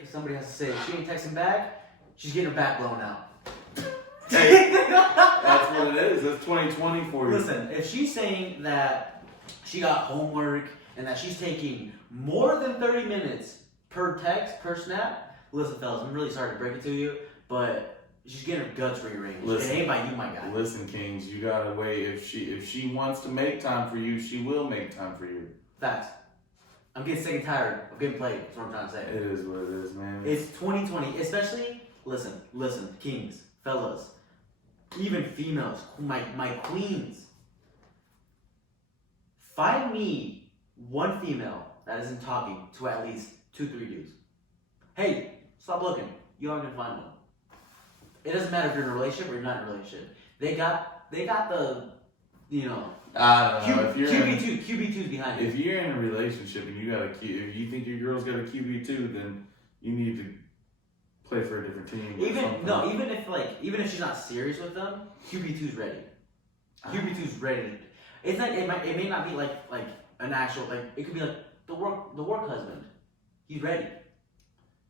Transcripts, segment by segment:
because somebody has to say if she ain't texting back, she's getting her back blown out. Hey, that's what it is. That's 2020 for you. Listen, if she's saying that she got homework and that she's taking more than 30 minutes per text, per snap, listen, fellas, I'm really sorry to break it to you, but she's getting her guts rearranged. It ain't by you, my guy. Listen, Kings, you gotta wait. If she wants to make time for you, she will make time for you. Facts. I'm getting sick and tired of getting played. That's what I'm trying to say. It is what it is, man. It's 2020, especially, listen, kings, fellas, even females, my queens. Find me one female that isn't talking to at least 2-3 dudes. Hey, stop looking. You aren't gonna find one. It doesn't matter if you're in a relationship or you're not in a relationship. They got the, I don't know. If you're QB2's behind it. If you're in a relationship and you got if you think your girl's got a QB2, then you need to play for a different team. Even if she's not serious with them, QB2's ready. QB2's ready. It's like it may not be like an actual it could be like the work husband. He's ready.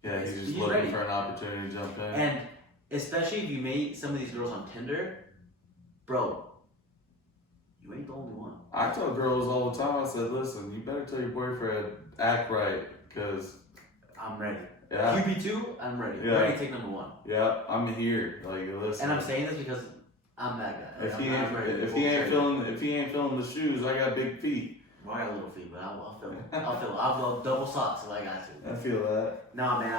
Yeah, he's just looking ready for an opportunity to jump in. And especially if you meet some of these girls on Tinder, bro, you ain't the only one. I tell girls all the time, I said, listen, you better tell your boyfriend, act right, because I'm ready. Yeah. QB2, I'm ready. Yeah. I'm ready to take number 1. Yeah, I'm here. Like, listen. And I'm saying this because I'm that guy. If he ain't feeling the shoes, I got big feet. Well, I got little feet, but I'll feel it. I'll go double socks if I got to. I feel that. Nah, man,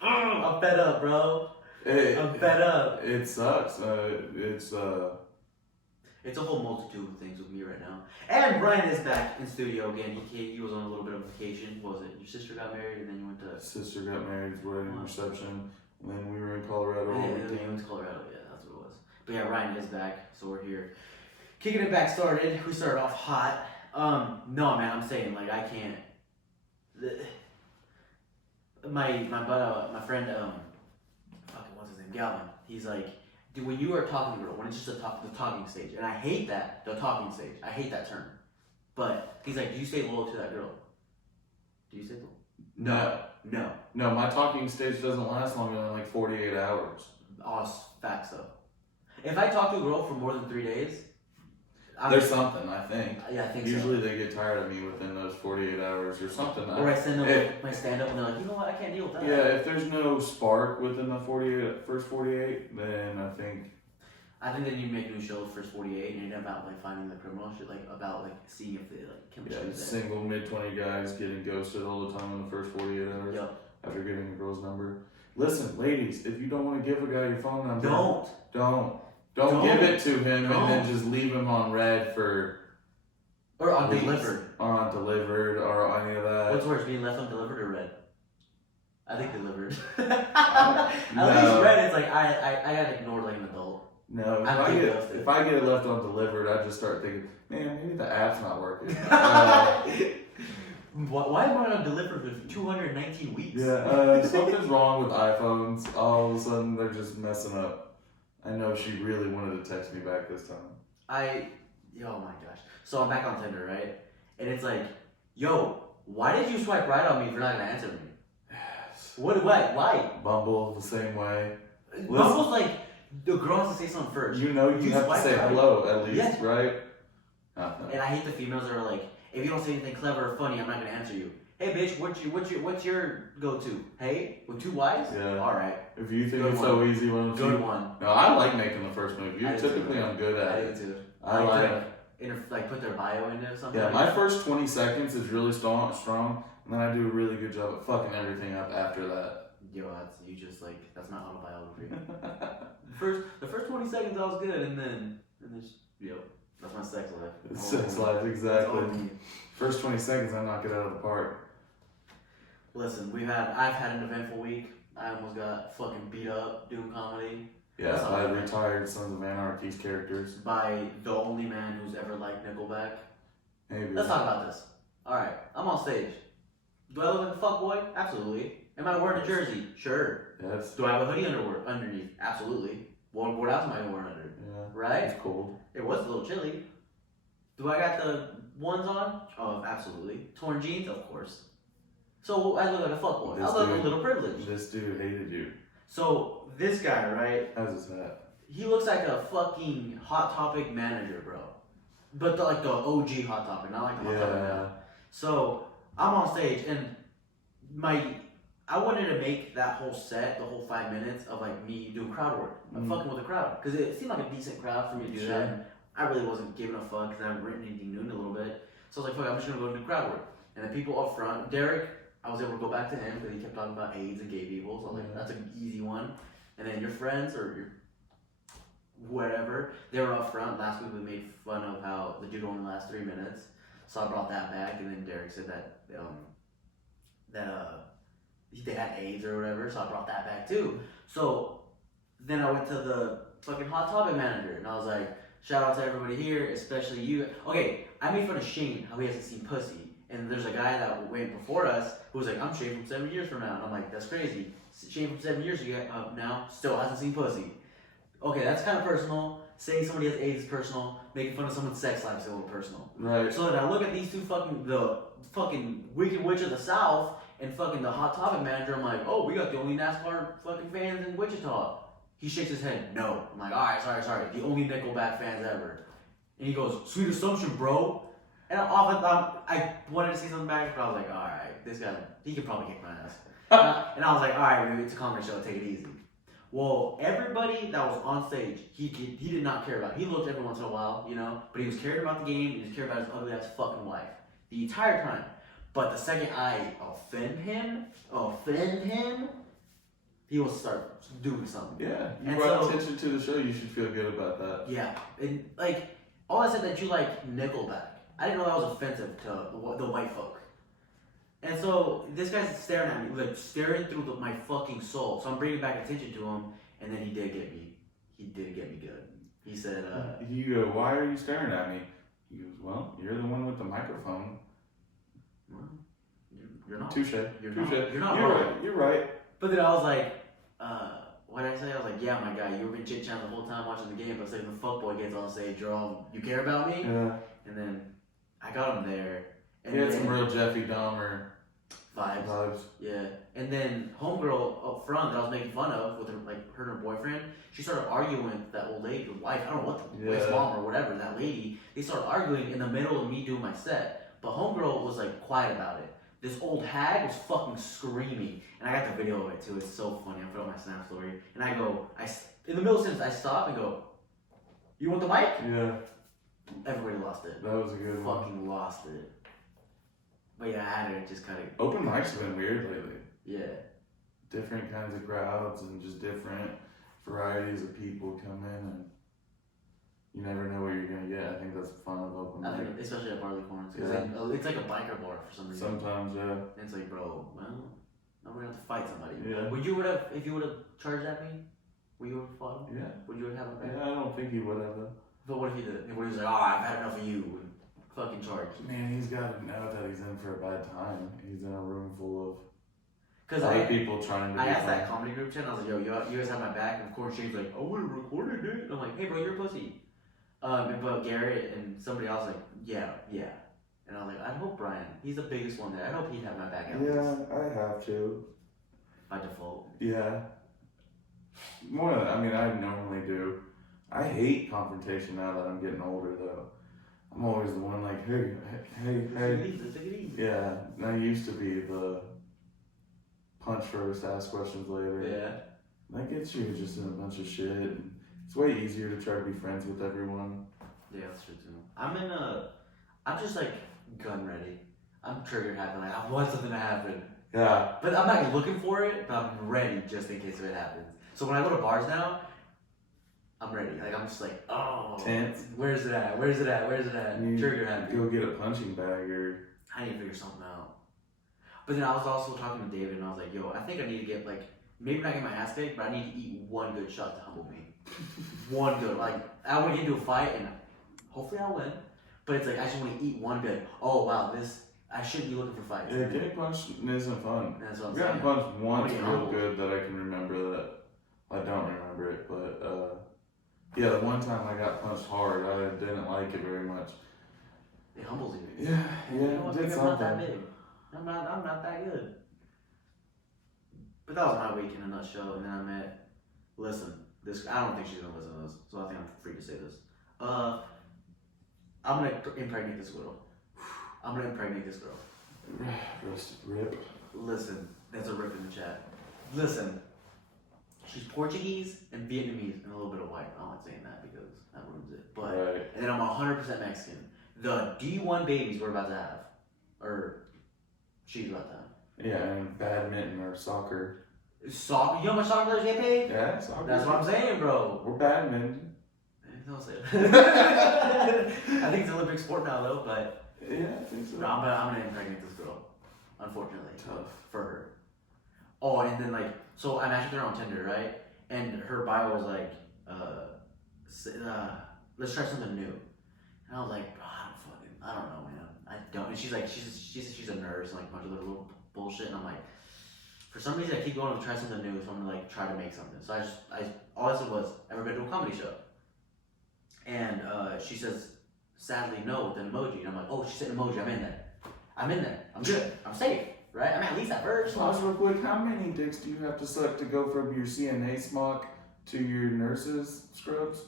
I'm fed up, bro. I'm fed up. It sucks. It's a whole multitude of things with me right now. And Brian is back in studio again. He was on a little bit of vacation. What was it? Your sister got married and then you went to... Sister got married, wedding reception, and then we were in Colorado. Yeah, you went to Colorado. Yeah, that's what it was. But yeah, Ryan is back, so we're here. Kicking it back started. We started off hot. No, man, I'm saying, like, I can't... My friend, what's his name? Galvin. He's like... Dude, when you are talking to a girl, when it's just the talking stage, and I hate that, the talking stage. I hate that term. But he's like, do you stay loyal to that girl? Do you stay loyal? No. My talking stage doesn't last longer than like 48 hours. Facts though. If I talk to a girl for more than 3 days, there's something, I think. Yeah, I think Usually they get tired of me within those 48 hours or something. Or I send them my stand-up and they're like, you know what, I can't deal with that. Yeah, if there's no spark within the first 48, then I think then you make new shows first 48 and it's about like finding the criminal shit, like about like seeing if they like chemistry is there. Single mid-20 guys getting ghosted all the time in the first 48 hours after getting a girl's number. Listen, ladies, if you don't want to give a guy your phone number, Don't give it to him and then just leave him on red for... Or undelivered. Or undelivered or any of that. What's worse, being left undelivered or red? I think delivered. At least red, it's like, I gotta ignore like an adult. No, if I get it left undelivered, I just start thinking, man, maybe the app's not working. Why am I undelivered for 219 weeks? Yeah, something's wrong with iPhones. All of a sudden, they're just messing up. I know she really wanted to text me back this time. Oh my gosh. So I'm back on Tinder, right? And it's like, yo, why did you swipe right on me if you're not gonna answer me? Why? Bumble the same way. Bumble's like, the girl has to say something first. You have to say hello at least, right? Nothing. And I hate the females that are like, if you don't say anything clever or funny, I'm not gonna answer you. Hey bitch, what's your go-to? Hey, with 2 Y's? Yeah. All right. If you think it's so easy, good one. No, I like making the first move. I'm good at it. I do too. I like put their bio into something. Yeah, my first 20 seconds is really strong, and then I do a really good job at fucking everything up after that. Yo, that's not autobiography. the first 20 seconds I was good, and then that's my sex life. Sex life, exactly. First 20 seconds, I knock it out of the park. Listen, I've had an eventful week. I almost got fucking beat up doing comedy. Yeah, by retired Sons of Anarchy's characters. By the only man who's ever liked Nickelback. Maybe. Let's talk about this. Alright, I'm on stage. Do I look like a fuckboy? Absolutely. Am I wearing a jersey? Sure. Yes. Do I have a hoodie underneath? Absolutely. What else am I wearing under? Yeah. Right? It's cold. It was a little chilly. Do I got the ones on? Oh, absolutely. Torn jeans? Of course. So I look like a fuckboy. I look a little privileged. This dude hated you. So this guy, right? How's his hat? He looks like a fucking Hot Topic manager, bro. But the OG Hot Topic, not like the Hot Topic now. So I'm on stage and I wanted to make that whole set, the whole 5 minutes of like me doing crowd work. I'm fucking with the crowd. Because it seemed like a decent crowd for me to do that. And I really wasn't giving a fuck because I haven't written anything new in a little bit. So I was like, fuck, I'm just going to go do crowd work. And the people up front, Derek, I was able to go back to him because he kept talking about AIDS and gay people. So I was like, that's an easy one. And then your friends or your whatever, they were up front. Last week we made fun of how the dude only lasts 3 minutes. So I brought that back. And then Derek said that they had AIDS or whatever, so I brought that back too. So then I went to the fucking Hot Topic manager and I was like, shout out to everybody here, especially you. Okay, I made fun of Shane, how he hasn't seen pussy. And there's a guy that went before us who was like, I'm Shane from 7 years from now. And I'm like, that's crazy. Shane from 7 years ago now still hasn't seen pussy. Okay, that's kind of personal. Saying somebody has AIDS is personal. Making fun of someone's sex life is a little personal. Right. So then I look at these two the fucking Wicked Witch of the South and fucking the Hot Topic manager. I'm like, oh, we got the only NASCAR fucking fans in Wichita. He shakes his head, no. I'm like, alright, sorry. The only Nickelback fans ever. And he goes, sweet assumption, bro. And I wanted to say something back, but I was like, alright, this guy, he could probably kick my ass. And I was like, alright, maybe it's a comedy show, take it easy. Well, everybody that was on stage, he did not care about it. He looked every once in a while, you know, but he was caring about the game, he was caring about his ugly ass fucking wife. The entire time. But the second I offend him, he will start doing something. Yeah, you brought attention to the show, you should feel good about that. Yeah, and like, all I said that you like Nickelback. I didn't know that was offensive to the white folk. And so this guy's staring at me, like staring through my fucking soul. So I'm bringing back attention to him, and then he did get me good. He said, You go, why are you staring at me? He goes, well, you're the one with the microphone. Well, you're not. Touche. You're Touche. not You're wrong. right. You're right. But then I was like, what did I say? I was like, yeah, my guy, you were been chit-chatting the whole time watching the game, but second the fuckboy gets on stage, you care about me? Yeah. And then I got him there. And he had some real Jeffrey Dahmer vibes. Yeah. And then homegirl up front that I was making fun of with her and her boyfriend, she started arguing with that old lady, the wife, I don't know what the wife's mom or whatever, that lady. They started arguing in the middle of me doing my set. But homegirl was like quiet about it. This old hag was fucking screaming. And I got the video of it too. It's so funny. I put it on my Snap story. And I go, in the middle of the sentence, I stop and go, you want the mic? Yeah. Everybody lost it. That was a good one. Fucking lost it. But yeah, I had to just kind of... Open mics have been weird lately. Yeah. Different kinds of crowds and just different varieties of people come in and you never know what you're going to get. I think that's the fun of open mic. Especially at Barleycorns. Because it's like a biker bar for some reason. Sometimes, yeah. And it's like, bro, well, now we're going to have to fight somebody. Yeah. If you would have charged at me, would you have fought him? Yeah. Would you have a back? Yeah, I don't think he would have though. But what if he did? What if he was like, oh, I've had enough of you, and fucking charged? Man, he's got to know that he's in for a bad time. He's in a room full of people trying to I asked that comedy group chat, and I was like, yo, you guys have my back? And of course, Shane's like, I would have recorded it. And I'm like, hey, bro, you're a pussy. But Garrett and somebody else like, yeah. And I was like, I hope Brian, he's the biggest one there. I hope he'd have my back at least. Yeah, I have to. By default. Yeah. More than, I normally do. I hate confrontation now that I'm getting older, though. I'm always the one like, hey. Take it easy. Yeah, and I used to be the punch first, ask questions later. Yeah. That gets you just in a bunch of shit. And it's way easier to try to be friends with everyone. Yeah, that's true too. I'm just like gun ready. I'm trigger happy. Like I want something to happen. Yeah. But I'm not looking for it, but I'm ready just in case it happens. So when I go to bars now, I'm ready. Like I'm just like, oh, tense. Where's it at? Trigger happy. Go get a punching bag or. I need to figure something out. But then I was also talking to David, and I was like, yo, I think I need to get maybe not get my ass kicked, but I need to eat one good shot to humble me. One good. Like I want to get into a fight, and hopefully I'll win. But it's like I just want to eat one good. Oh wow, I shouldn't be looking for fights. Yeah, getting punched isn't fun. That's what I'm I've gotten saying. punched once real good that I can remember that. I don't remember it, but yeah, the one time I got punched hard, I didn't like it very much. It humbles you. Yeah, You know what? did Maybe I'm not that something. big. I'm not that good. But that was my week in a nutshell. And then I met. Listen, this I don't think she's gonna listen to this, so I think I'm free to say this. I'm gonna impregnate this girl. I'm gonna impregnate this girl. Rip. Listen, there's a rip in the chat. Listen, she's Portuguese and Vietnamese and a little bit of white. I don't like saying that because that ruins it. But right. And then I'm 100% Mexican. The D1 babies we're about to have, or she's about to have. Yeah, and badminton or soccer. Soccer? You know how much soccer players get paid? Yeah, soccer. That's what I'm saying, bro. Or badminton. Don't say it. I think it's an Olympic sport now, though. But yeah, I think so. I'm gonna impregnate this girl. Unfortunately, tough for her. Oh, and then so I matched with her on Tinder, right? And her bio was like, let's try something new. And I was like, bro, I don't know, man. I don't. And she's like, she's a nurse and like a bunch of little bullshit. And I'm like, for some reason I keep going to try something new, so I'm gonna like try to make something. So all I said was, ever been to a comedy show? And she says, sadly no, with an emoji. And I'm like, oh, she said emoji. I'm in there. I'm good. I'm safe, right? I mean, at least at first. Pause real quick. How many dicks do you have to suck to go from your CNA smock to your nurse's scrubs?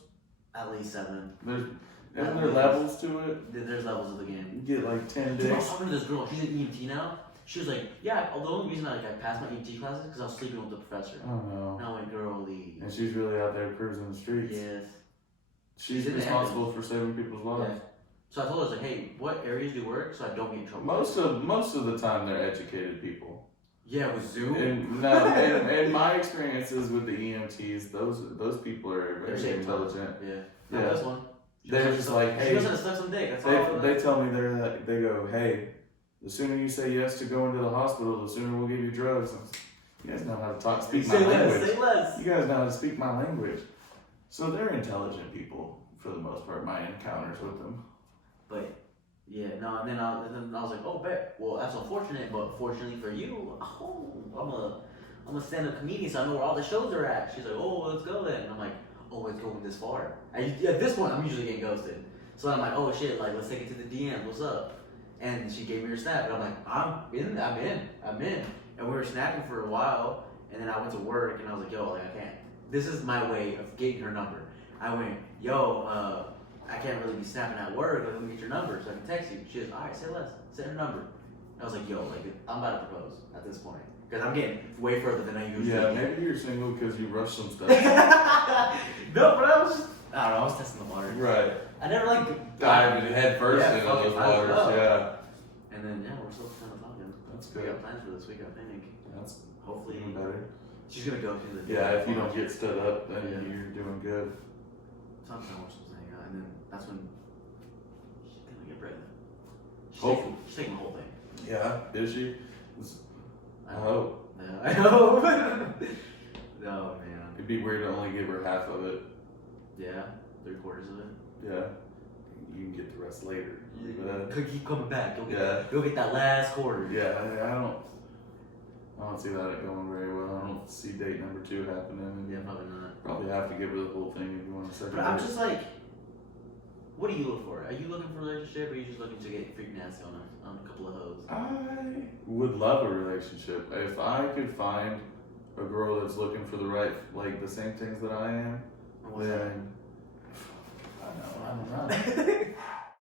At least 7. Isn't there levels to it? There's levels of the game. You get like 10 Dude, I was dicks. talking to this girl. She's an EMT now. She was like, yeah, the only reason I passed my EMT classes is because I was sleeping with the professor. Oh no. And I went, girly. And she's really out there cruising the streets. Yes. She's responsible for saving people's lives. Yeah. So I told her, I was like, hey, what areas do you work so I don't get in trouble? Most of the time they're educated people. Yeah, with Zoom. In my experiences with the EMTs, those people are very intelligent. Yeah. Yeah. Not this one. They're just like, hey. She knows how to suck some dick. That's all. They tell me they go, hey, the sooner you say yes to go into the hospital, the sooner we'll give you drugs. You guys know how to speak my language. Say less. You guys know how to speak my language. So they're intelligent people for the most part. My encounters with them. But yeah, no, and then I was like, oh, bet. Well, that's unfortunate, but fortunately for you, I'm a stand-up comedian, so I know where all the shows are at. She's like, oh, let's go then. And I'm like, oh, it's going this far. At this point, I'm usually getting ghosted. So I'm like, oh shit, like let's take it to the DM. What's up? And she gave me her snap, and I'm like, I'm in. And we were snapping for a while, and then I went to work, and I was like, yo, like I can't. This is my way of getting her number. I went, yo, I can't really be snapping at work. Let me get your number so I can text you. She was, all right, say less. Send her number. I was like, yo, like I'm about to propose at this point because I'm getting way further than I usually. Yeah, maybe you're single because you rushed some stuff. No, but I was just, I don't know. I was testing the water. Right. I never like dived head first into those waters. Yeah. And then we're still kind of talking. That's good. We got plans for this week, I think. That's hopefully even better. She's gonna go to the. Yeah, if you don't get stood up, then you're doing good. Sometimes we're supposed to hang out, and then that's when she's gonna get pregnant. Hopefully. She's taking the whole thing. Yeah, is she? I hope. Yeah, I hope. No, man. It'd be weird to only give her half of it. Yeah, 3/4 of it. Yeah. You can get the rest later. Could keep coming back. Yeah. You'll get that last quarter. Yeah, I don't see that going very well. I don't see date number 2 happening. Yeah, probably not. Probably have to give her the whole thing if you want to second. But I'm just like, what do you look for? Are you looking for a relationship, or are you just looking to get freak nasty on a couple of hoes? I would love a relationship. If I could find a girl that's looking for the right, like the same things that I am, then I don't know.